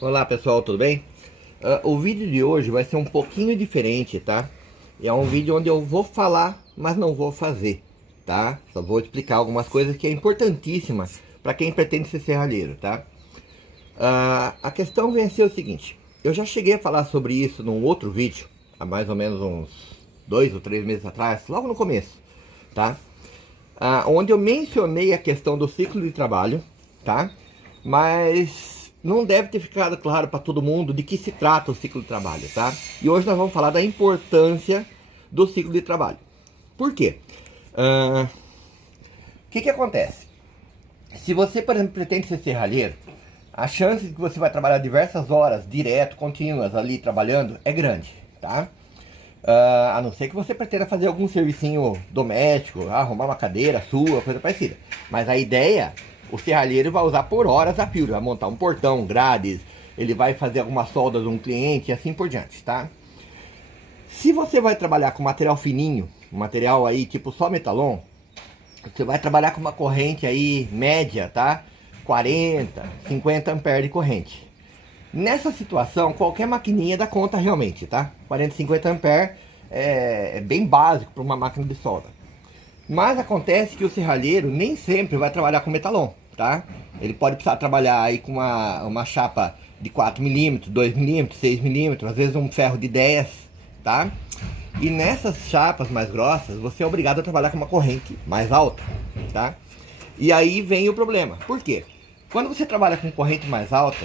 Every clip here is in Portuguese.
Olá pessoal, tudo bem? O vídeo de hoje vai ser um pouquinho diferente, tá? É um vídeo onde eu vou falar, mas não vou fazer, tá? Só vou explicar algumas coisas que é importantíssimas para quem pretende ser serralheiro, tá? A questão vem a ser o seguinte: eu já cheguei a falar sobre isso num outro vídeo, há mais ou menos uns 2 ou 3 meses atrás, logo no começo, tá? Onde eu mencionei a questão do ciclo de trabalho, tá? Mas não deve ter ficado claro para todo mundo de que se trata o ciclo de trabalho, tá? E hoje nós vamos falar da importância do ciclo de trabalho. Por quê? O que acontece? Se você, por exemplo, pretende ser serralheiro, a chance de que você vai trabalhar diversas horas, direto, contínuas ali trabalhando, é grande, tá? A não ser que você pretenda fazer algum servicinho doméstico, arrumar uma cadeira sua, coisa parecida. Mas a ideia, o serralheiro vai usar por horas a fio, vai montar um portão, grades, ele vai fazer alguma solda de um cliente e assim por diante, tá? Se você vai trabalhar com material fininho, material aí tipo só metalon, você vai trabalhar com uma corrente aí média, tá? 40, 50 amperes de corrente. Nessa situação, qualquer maquininha dá conta realmente, tá? 40, 50 amperes é bem básico para uma máquina de solda. Mas acontece que o serralheiro nem sempre vai trabalhar com metalon, tá? Ele pode precisar trabalhar aí com uma chapa de 4mm, 2mm, 6mm, às vezes um ferro de 10, tá? E nessas chapas mais grossas, você é obrigado a trabalhar com uma corrente mais alta, tá? E aí vem o problema. Por quê? Quando você trabalha com corrente mais alta,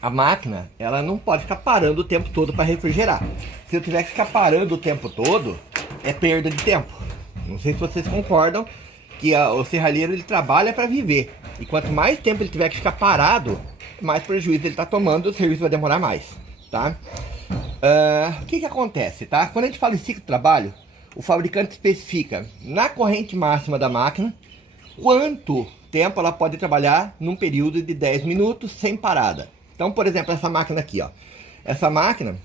a máquina, ela não pode ficar parando o tempo todo para refrigerar. Se eu tiver que ficar parando o tempo todo, é perda de tempo. Não sei se vocês concordam que o serralheiro ele trabalha para viver. E quanto mais tempo ele tiver que ficar parado, mais prejuízo ele está tomando, o serviço vai demorar mais, tá? O que acontece, tá? Quando a gente fala em ciclo de trabalho, o fabricante especifica na corrente máxima da máquina quanto tempo ela pode trabalhar num período de 10 minutos sem parada. Então, por exemplo, essa máquina aqui, ó. Essa máquina,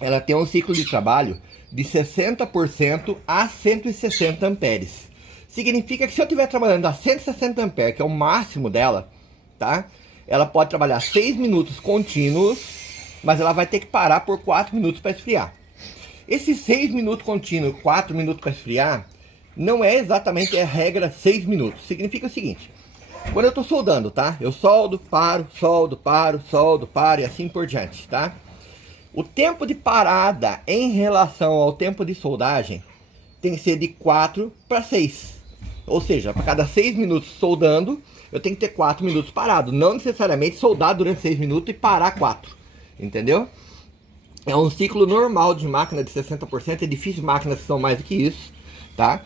ela tem um ciclo de trabalho de 60% a 160 amperes. Significa que se eu estiver trabalhando a 160 amperes, que é o máximo dela, tá? Ela pode trabalhar 6 minutos contínuos, mas ela vai ter que parar por 4 minutos para esfriar. Esses 6 minutos contínuos, 4 minutos para esfriar, não é exatamente a regra 6 minutos. Significa o seguinte: quando eu estou soldando, tá? Eu soldo, paro, soldo, paro, soldo, paro e assim por diante, tá? O tempo de parada em relação ao tempo de soldagem tem que ser de 4 para 6. Ou seja, para cada 6 minutos soldando, eu tenho que ter 4 minutos parado. Não necessariamente soldar durante 6 minutos e parar 4. Entendeu? É um ciclo normal de máquina de 60%. É difícil máquinas que são mais do que isso, tá?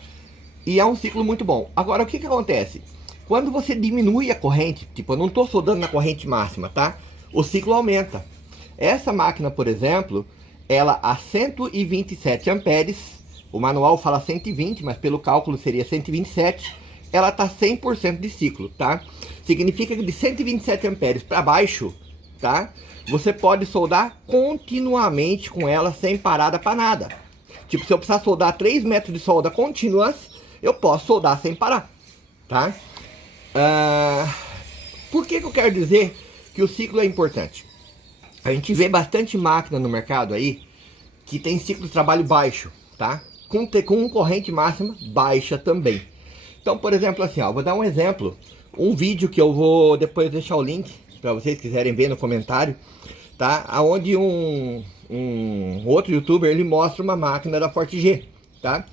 E é um ciclo muito bom. Agora, o que acontece? Quando você diminui a corrente, tipo, eu não estou soldando na corrente máxima, tá? O ciclo aumenta. Essa máquina, por exemplo, ela a 127 amperes, o manual fala 120, mas pelo cálculo seria 127, ela está 100% de ciclo, tá? Significa que de 127 amperes para baixo, tá? Você pode soldar continuamente com ela sem parada para nada. Tipo, se eu precisar soldar 3 metros de solda contínuas, eu posso soldar sem parar, tá? Por que eu quero dizer que o ciclo é importante? A gente vê bastante máquina no mercado aí que tem ciclo de trabalho baixo, tá? Com corrente máxima baixa também. Então, por exemplo, assim, ó, vou dar um exemplo, um vídeo que eu vou depois deixar o link para vocês quiserem ver no comentário, tá? Aonde um outro youtuber ele mostra uma máquina da Forte G, tá?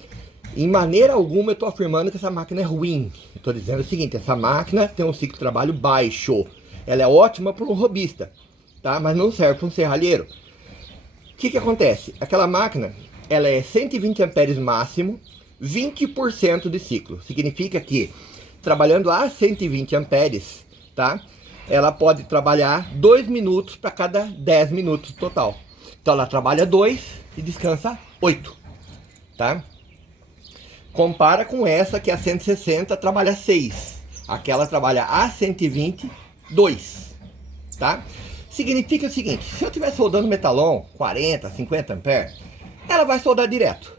Em maneira alguma eu estou afirmando que essa máquina é ruim. Estou dizendo o seguinte: essa máquina tem um ciclo de trabalho baixo. Ela é ótima para um robista, tá? Mas não serve para um serralheiro. O que acontece? Aquela máquina, ela é 120 amperes máximo, 20% de ciclo. Significa que, trabalhando a 120 amperes, tá? Ela pode trabalhar 2 minutos para cada 10 minutos total. Então ela trabalha 2 e descansa 8, tá? Compara com essa que é a 160 trabalha 6. Aquela trabalha a 120, 2. Tá? Significa o seguinte: se eu estiver soldando metalon 40, 50 amperes, ela vai soldar direto.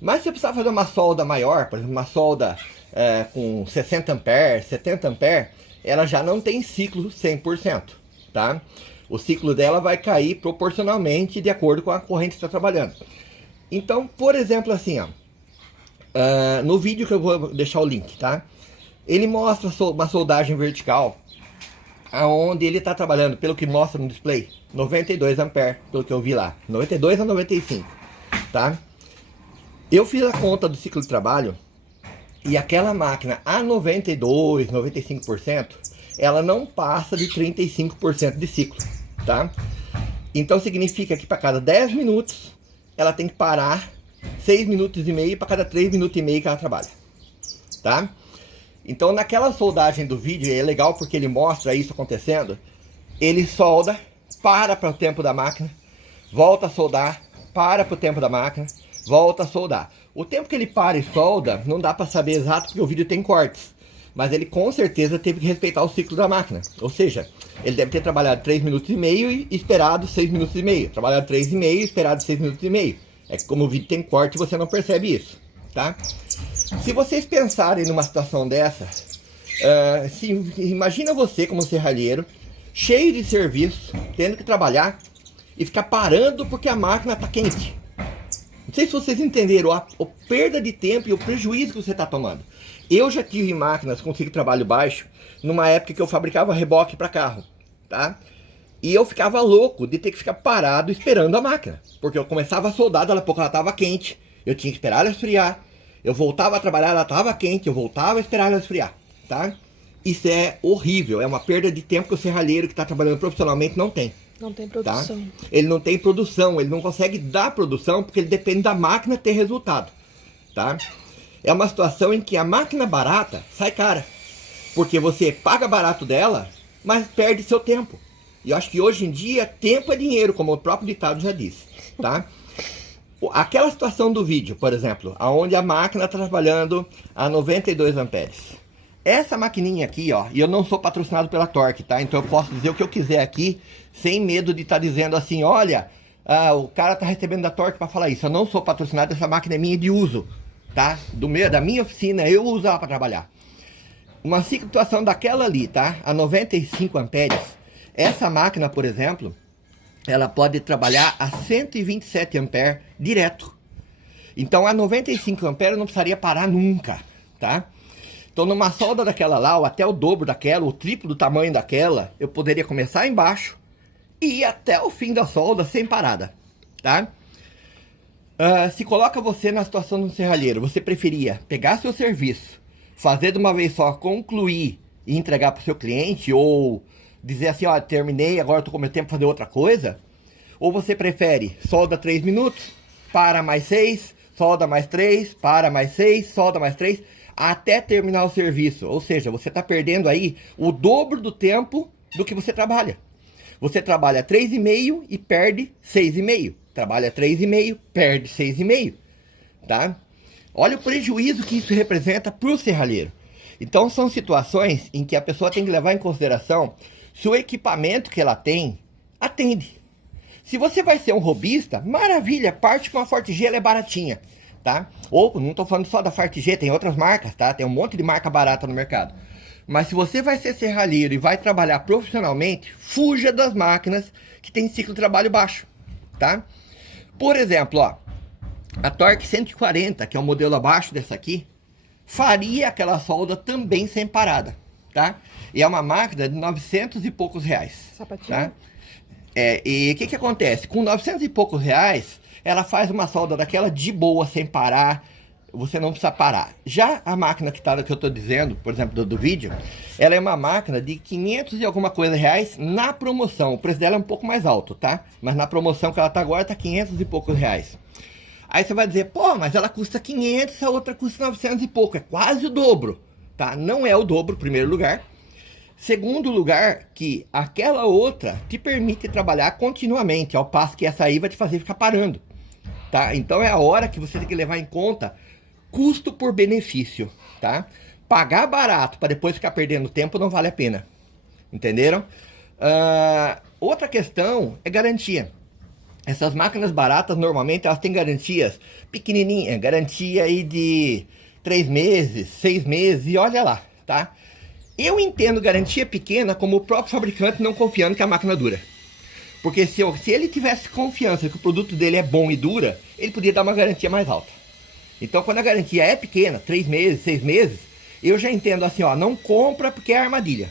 Mas se eu precisar fazer uma solda maior, por exemplo, uma solda com 60 amperes, 70 amperes, ela já não tem ciclo 100%. Tá? O ciclo dela vai cair proporcionalmente de acordo com a corrente que está trabalhando. Então, por exemplo, assim, ó, no vídeo que eu vou deixar o link, tá? Ele mostra uma soldagem vertical, aonde ele está trabalhando, pelo que mostra no display, 92 amperes, pelo que eu vi lá, 92 a 95, tá? Eu fiz a conta do ciclo de trabalho e aquela máquina a 92, 95%, ela não passa de 35% de ciclo, tá? Então significa que para cada 10 minutos ela tem que parar 6 minutos e meio para cada 3 minutos e meio que ela trabalha, tá? Então naquela soldagem do vídeo, é legal porque ele mostra isso acontecendo, ele solda, para o tempo da máquina, volta a soldar, para o tempo da máquina, volta a soldar. O tempo que ele para e solda, não dá para saber exato porque o vídeo tem cortes, mas ele com certeza teve que respeitar o ciclo da máquina, ou seja, ele deve ter trabalhado 3 minutos e meio e esperado 6 minutos e meio, trabalhado 3 e meio e esperado 6 minutos e meio. É que como o vídeo tem corte, você não percebe isso, tá? Se vocês pensarem numa situação dessa, imagina você como serralheiro, cheio de serviço, tendo que trabalhar e ficar parando porque a máquina está quente. Não sei se vocês entenderam a perda de tempo e o prejuízo que você está tomando. Eu já tive máquinas com ciclo de trabalho baixo, numa época que eu fabricava reboque para carro, tá? E eu ficava louco de ter que ficar parado esperando a máquina, porque eu começava a soldar, daqui a pouco ela estava quente, eu tinha que esperar ela esfriar, eu voltava a trabalhar, ela estava quente, eu voltava a esperar ela esfriar, tá? Isso é horrível, é uma perda de tempo que o serralheiro que está trabalhando profissionalmente não tem. Não tem produção. Tá? Ele não tem produção, ele não consegue dar produção porque ele depende da máquina ter resultado, tá? É uma situação em que a máquina barata sai cara, porque você paga barato dela, mas perde seu tempo. E eu acho que hoje em dia, tempo é dinheiro, como o próprio ditado já disse, tá? Aquela situação do vídeo, por exemplo, onde a máquina está trabalhando a 92 amperes. Essa maquininha aqui, ó, e eu não sou patrocinado pela Torque, tá? Então eu posso dizer o que eu quiser aqui, sem medo de estar dizendo assim, olha, o cara tá recebendo da Torque para falar isso. Eu não sou patrocinado, essa máquina é minha de uso, tá? Da minha oficina, eu uso ela para trabalhar. Uma situação daquela ali, tá? A 95 amperes, essa máquina, por exemplo, ela pode trabalhar a 127 amperes direto. Então a 95 amperes não precisaria parar nunca, tá? Então numa solda daquela lá, ou até o dobro daquela, o triplo do tamanho daquela, eu poderia começar embaixo e ir até o fim da solda sem parada, tá? Se coloca você na situação de um serralheiro, você preferia pegar seu serviço, fazer de uma vez só, concluir e entregar para o seu cliente, ou dizer assim, ó, terminei, agora estou com meu tempo para fazer outra coisa? Ou você prefere solda 3 minutos, para mais 6, solda mais 3, para mais 6, solda mais 3, até terminar o serviço. Ou seja, você está perdendo aí o dobro do tempo do que você trabalha. Você trabalha 3,5 e perde 6,5. Trabalha 3,5, perde 6,5. Tá? Olha o prejuízo que isso representa para o serralheiro. Então são situações em que a pessoa tem que levar em consideração se o equipamento que ela tem atende. Se você vai ser um robista, maravilha, parte com a Forte G, ela é baratinha, tá? Ou, não estou falando só da Forte G, tem outras marcas, tá? Tem um monte de marca barata no mercado. Mas se você vai ser serralheiro e vai trabalhar profissionalmente, fuja das máquinas que tem ciclo de trabalho baixo, tá? Por exemplo, ó, a Torque 140, que é o modelo abaixo dessa aqui, faria aquela solda também sem parada, tá? E é uma máquina de 900 e poucos reais. Sapatinho? Tá? E o que acontece? Com 900 e poucos reais, ela faz uma solda daquela de boa, sem parar, você não precisa parar. Já a máquina que eu estou dizendo, por exemplo, do vídeo, ela é uma máquina de 500 e alguma coisa reais na promoção. O preço dela é um pouco mais alto, tá? Mas na promoção que ela tá agora, tá 500 e poucos reais. Aí você vai dizer, pô, mas ela custa 500, a outra custa 900 e pouco, é quase o dobro, tá? Não é o dobro, em primeiro lugar. Segundo lugar, que aquela outra te permite trabalhar continuamente, ao passo que essa aí vai te fazer ficar parando, tá? Então é a hora que você tem que levar em conta custo por benefício, tá? Pagar barato para depois ficar perdendo tempo não vale a pena, entenderam? Outra questão é garantia. Essas máquinas baratas, normalmente, elas têm garantias pequenininhas, garantia aí de 3 meses, 6 meses, e olha lá, tá? Eu entendo garantia pequena como o próprio fabricante não confiando que a máquina dura. Porque se ele tivesse confiança que o produto dele é bom e dura, ele podia dar uma garantia mais alta. Então, quando a garantia é pequena, 3 meses, 6 meses, eu já entendo assim, ó, não compra porque é armadilha,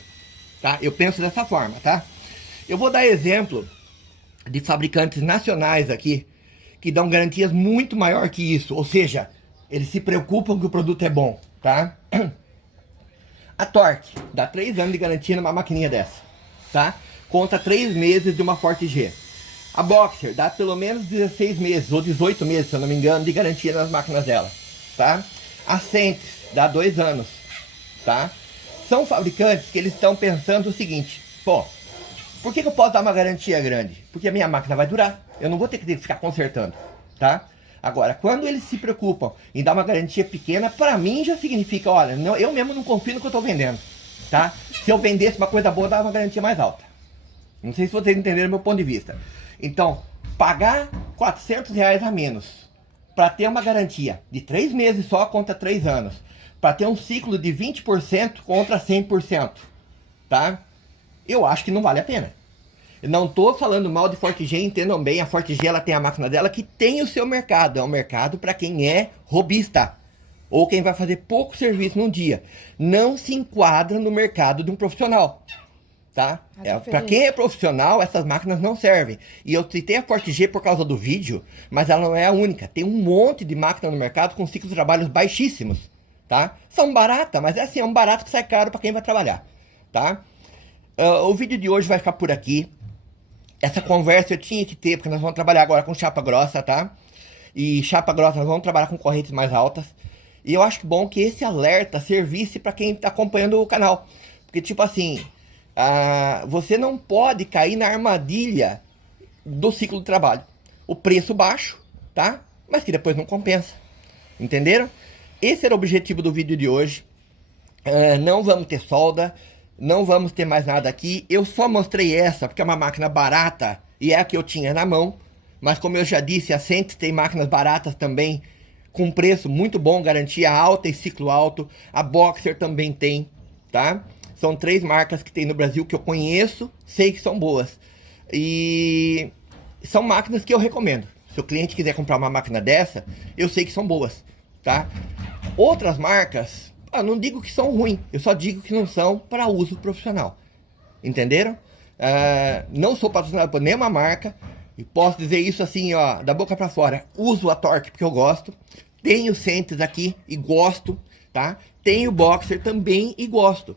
tá? Eu penso dessa forma, tá? Eu vou dar exemplo de fabricantes nacionais aqui, que dão garantias muito maior que isso, ou seja, eles se preocupam que o produto é bom, tá? A Torque dá 3 anos de garantia numa maquininha dessa, tá? Conta 3 meses de uma Forte G. A Boxer dá pelo menos 16 meses ou 18 meses, se eu não me engano, de garantia nas máquinas dela, tá? A Sentes dá 2 anos, tá? São fabricantes que eles estão pensando o seguinte, pô, por que eu posso dar uma garantia grande? Porque a minha máquina vai durar, eu não vou ter que ficar consertando, tá? Agora, quando eles se preocupam em dar uma garantia pequena, para mim já significa, olha, não, eu mesmo não confio no que eu estou vendendo, tá? Se eu vendesse uma coisa boa, dava uma garantia mais alta. Não sei se vocês entenderam o meu ponto de vista. Então, pagar R$400 a menos para ter uma garantia de 3 meses só contra 3 anos, para ter um ciclo de 20% contra 100%, tá? Eu acho que não vale a pena. Eu não estou falando mal de Forte G, entendam bem, a Forte G ela tem a máquina dela que tem o seu mercado, é um mercado para quem é robista, ou quem vai fazer pouco serviço num dia. Não se enquadra no mercado de um profissional. Tá? Para quem é profissional, essas máquinas não servem. E eu citei a Forte G por causa do vídeo, mas ela não é a única. Tem um monte de máquina no mercado com ciclos de trabalhos baixíssimos, tá? São baratas, mas é assim, é um barato que sai caro para quem vai trabalhar, tá? O vídeo de hoje vai ficar por aqui. Essa conversa eu tinha que ter, porque nós vamos trabalhar agora com chapa grossa, tá? E chapa grossa nós vamos trabalhar com correntes mais altas. E eu acho bom que esse alerta servisse para quem está acompanhando o canal. Porque tipo assim... você não pode cair na armadilha do ciclo de trabalho. O preço baixo, tá? Mas que depois não compensa. Entenderam? Esse era o objetivo do vídeo de hoje. Não vamos ter solda, não vamos ter mais nada aqui. Eu só mostrei essa porque é uma máquina barata e é a que eu tinha na mão. Mas como eu já disse, a Sentes tem máquinas baratas também, com preço muito bom, garantia alta e ciclo alto. A Boxer também tem, tá? São 3 marcas que tem no Brasil que eu conheço, sei que são boas. E são máquinas que eu recomendo. Se o cliente quiser comprar uma máquina dessa, eu sei que são boas, tá? Outras marcas, eu não digo que são ruins, eu só digo que não são para uso profissional. Entenderam? Não sou patrocinado por nenhuma marca. E posso dizer isso assim, ó, da boca para fora. Uso a Torque porque eu gosto. Tenho Sentes aqui e gosto, tá? Tenho Boxer também e gosto.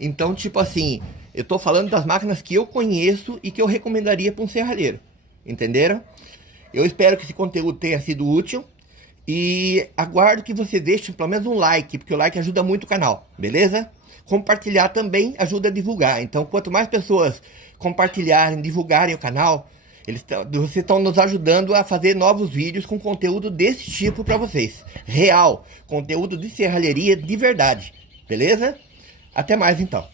Então, tipo assim, eu tô falando das máquinas que eu conheço e que eu recomendaria para um serralheiro. Entenderam? Eu espero que esse conteúdo tenha sido útil. E aguardo que você deixe pelo menos um like, porque o like ajuda muito o canal, beleza? Compartilhar também ajuda a divulgar. Então, quanto mais pessoas compartilharem, divulgarem o canal, vocês estão nos ajudando a fazer novos vídeos com conteúdo desse tipo para vocês. Real, conteúdo de serralheria de verdade, beleza? Até mais então.